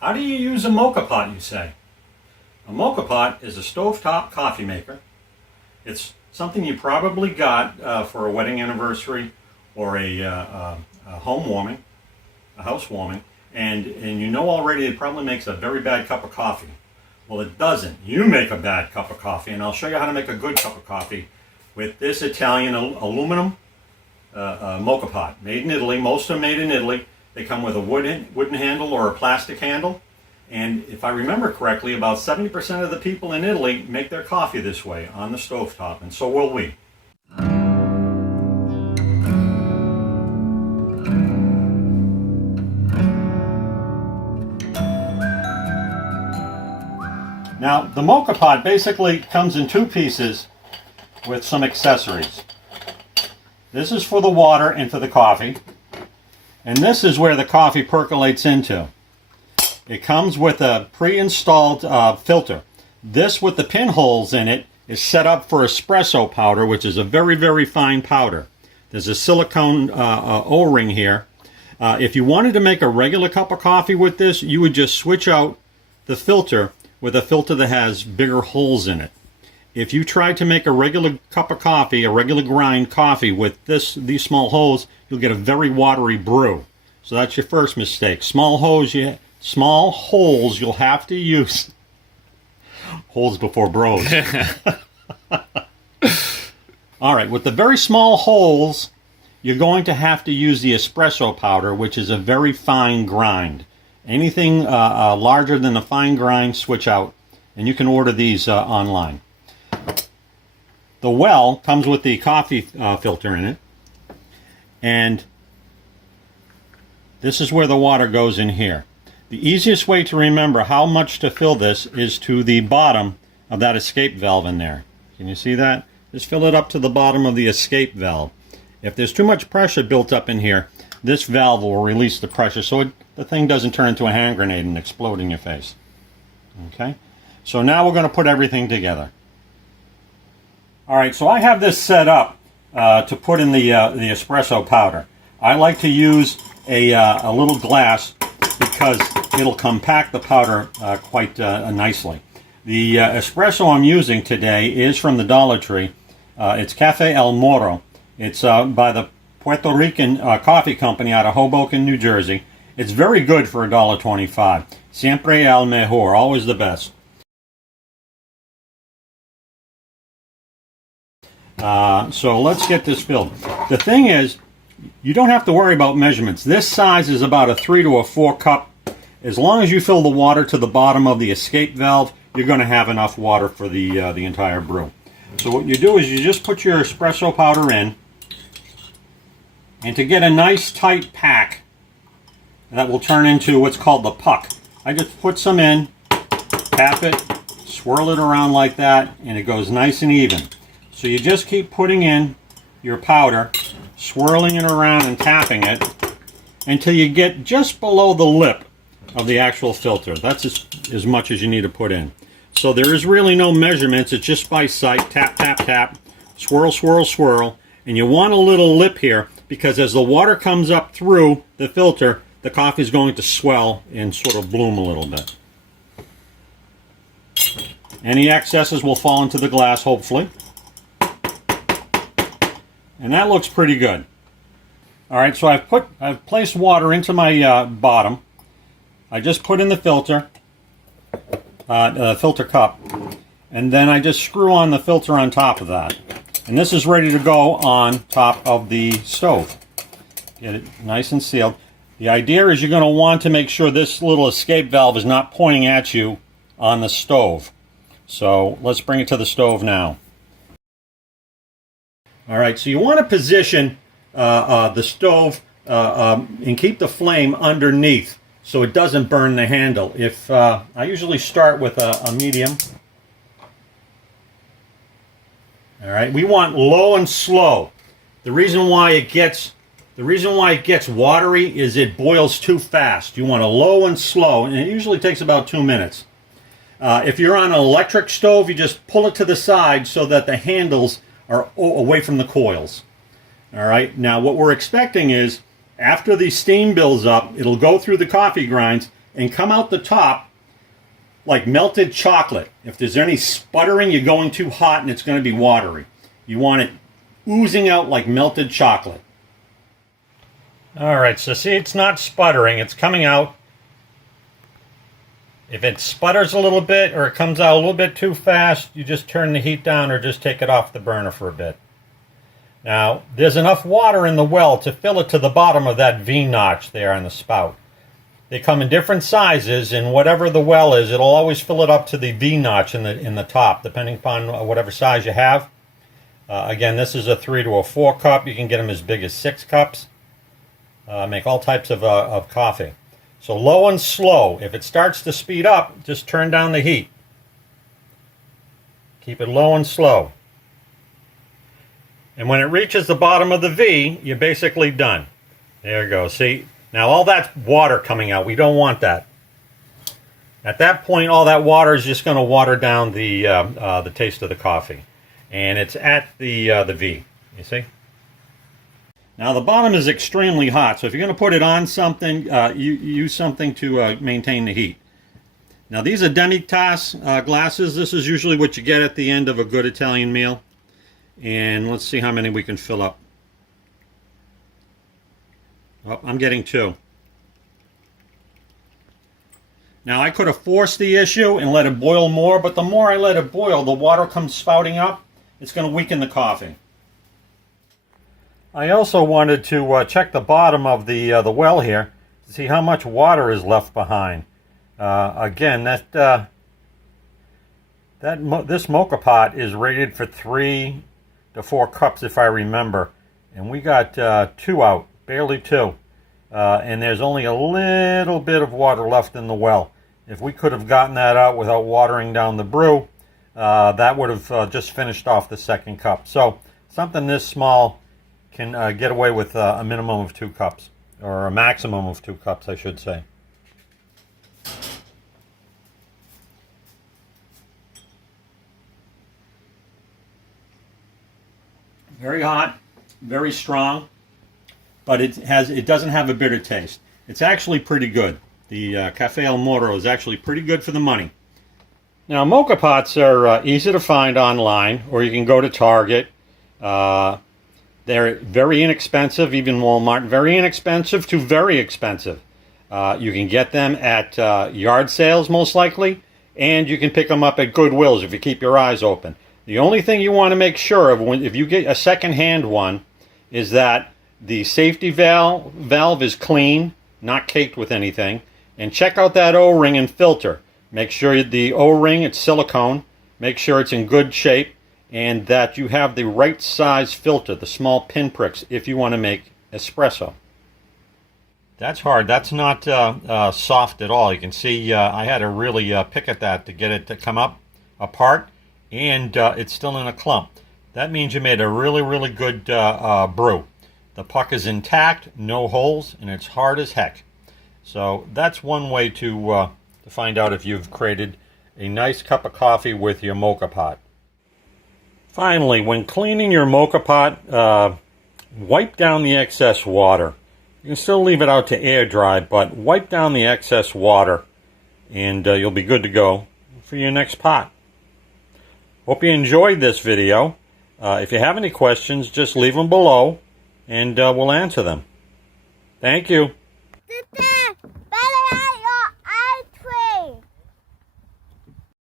How do you use a Moka Pot, you say? A Moka Pot is a stovetop coffee maker. It's something you probably got for a wedding anniversary or a home warming, a housewarming, and you know already it probably makes a very bad cup of coffee. Well, it doesn't. You make a bad cup of coffee, and I'll show you how to make a good cup of coffee with this Italian aluminum Moka Pot, made in Italy. Most are made in Italy. They come with a wooden handle or a plastic handle. And if I remember correctly, about 70% of the people in Italy make their coffee this way, on the stovetop, and so will we. Now, the Moka Pot basically comes in two pieces with some accessories. This is for the water and for the coffee. And this is where the coffee percolates into. It comes with a pre-installed filter. This, with the pinholes in it, is set up for espresso powder, which is a very, very fine powder. There's a silicone O-ring here. If you wanted to make a regular cup of coffee with this, you would just switch out the filter with a filter that has bigger holes in it. If you tried to make a regular cup of coffee, a regular grind coffee with these small holes, you'll get a very watery brew. So that's your first mistake. Small holes you'll have to use. Holes before bros. All right, with the very small holes, you're going to have to use the espresso powder, which is a very fine grind. Anything larger than a fine grind, switch out, and you can order these online. The well comes with the coffee filter in it, and this is where the water goes in here. The easiest way to remember how much to fill this is to the bottom of that escape valve in there. Can you see that? Just fill it up to the bottom of the escape valve. If there's too much pressure built up in here, this valve will release the pressure so the thing doesn't turn into a hand grenade and explode in your face. Okay? So now we're going to put everything together. Alright, so I have this set up to put in the espresso powder. I like to use a little glass because it'll compact the powder quite nicely. The espresso I'm using today is from the Dollar Tree. It's Cafe El Morro. It's by the Puerto Rican coffee company out of Hoboken, New Jersey. It's very good for $1.25. Siempre al mejor, always the best. So let's get this filled. The thing is, you don't have to worry about measurements. This size is about a 3 to a 4 cup. As long as you fill the water to the bottom of the escape valve, you're going to have enough water for the entire brew. So what you do is you just put your espresso powder in, and to get a nice tight pack that will turn into what's called the puck, I just put some in, tap it, swirl it around like that, and it goes nice and even. So you just keep putting in your powder, swirling it around and tapping it until you get just below the lip of the actual filter. That's as much as you need to put in. So there is really no measurements. It's just by sight. Tap, tap, tap. Swirl, swirl, swirl. And you want a little lip here because as the water comes up through the filter, the coffee is going to swell and sort of bloom a little bit. Any excesses will fall into the glass, hopefully. And that looks pretty good. Alright, so I've placed water into my bottom. I just put in the filter cup, and then I just screw on the filter on top of that. And this is ready to go on top of the stove. Get it nice and sealed. The idea is you're going to want to make sure this little escape valve is not pointing at you on the stove. So let's bring it to the stove now. Alright, so you want to position the stove and keep the flame underneath so it doesn't burn the handle. If I usually start with a medium. Alright, we want low and slow. The reason why it gets watery is it boils too fast. You want a low and slow, and it usually takes about 2 minutes. If you're on an electric stove, you just pull it to the side so that the handles are away from the coils. Alright, now what we're expecting is after the steam builds up, it'll go through the coffee grinds and come out the top like melted chocolate. If there's any sputtering, you're going too hot and it's going to be watery. You want it oozing out like melted chocolate. Alright, so see, it's not sputtering, it's coming out. If it sputters a little bit or it comes out a little bit too fast, you just turn the heat down or just take it off the burner for a bit. Now, there's enough water in the well to fill it to the bottom of that V-notch there on the spout. They come in different sizes, and whatever the well is, it'll always fill it up to the V-notch in the top, depending upon whatever size you have. Again, this is a 3 to a 4 cup. You can get them as big as 6 cups. Make all types of coffee. So low and slow. If it starts to speed up, just turn down the heat. Keep it low and slow. And when it reaches the bottom of the V, you're basically done. There you go. See? Now all that water coming out, we don't want that. At that point, all that water is just going to water down the taste of the coffee. And it's at the V. You see? Now the bottom is extremely hot, so if you're going to put it on something, you use something to maintain the heat. Now these are demi-tasse glasses. This is usually what you get at the end of a good Italian meal. And let's see how many we can fill up. Oh, I'm getting 2. Now I could have forced the issue and let it boil more, but the more I let it boil, the water comes spouting up. It's going to weaken the coffee. I also wanted to check the bottom of the well here to see how much water is left behind. Again, this Moka Pot is rated for 3 to 4 cups, if I remember, and we got 2 out, barely 2, and there's only a little bit of water left in the well. If we could have gotten that out without watering down the brew, that would have just finished off the 2nd cup. So something this small can get away with a minimum of 2 cups, or a maximum of 2 cups, I should say. Very hot, very strong, but it doesn't have a bitter taste. It's actually pretty good. The Cafe El Morro is actually pretty good for the money. Now, Moka Pots are easy to find online, or you can go to Target. They're very inexpensive, even Walmart. Very inexpensive to very expensive. You can get them at yard sales, most likely, and you can pick them up at Goodwills if you keep your eyes open. The only thing you want to make sure of if you get a second-hand one is that the safety valve is clean, not caked with anything, and check out that O-ring and filter. Make sure the O-ring, it's silicone, make sure it's in good shape, and that you have the right size filter, the small pinpricks, if you want to make espresso. That's hard. That's not soft at all. You can see I had to really pick at that to get it to come up apart, and it's still in a clump. That means you made a really, really good brew. The puck is intact, no holes, and it's hard as heck. So that's one way to find out if you've created a nice cup of coffee with your Moka Pot. Finally, when cleaning your Moka Pot, wipe down the excess water. You can still leave it out to air dry, but wipe down the excess water, and you'll be good to go for your next pot. Hope you enjoyed this video. If you have any questions, just leave them below, and we'll answer them. Thank you.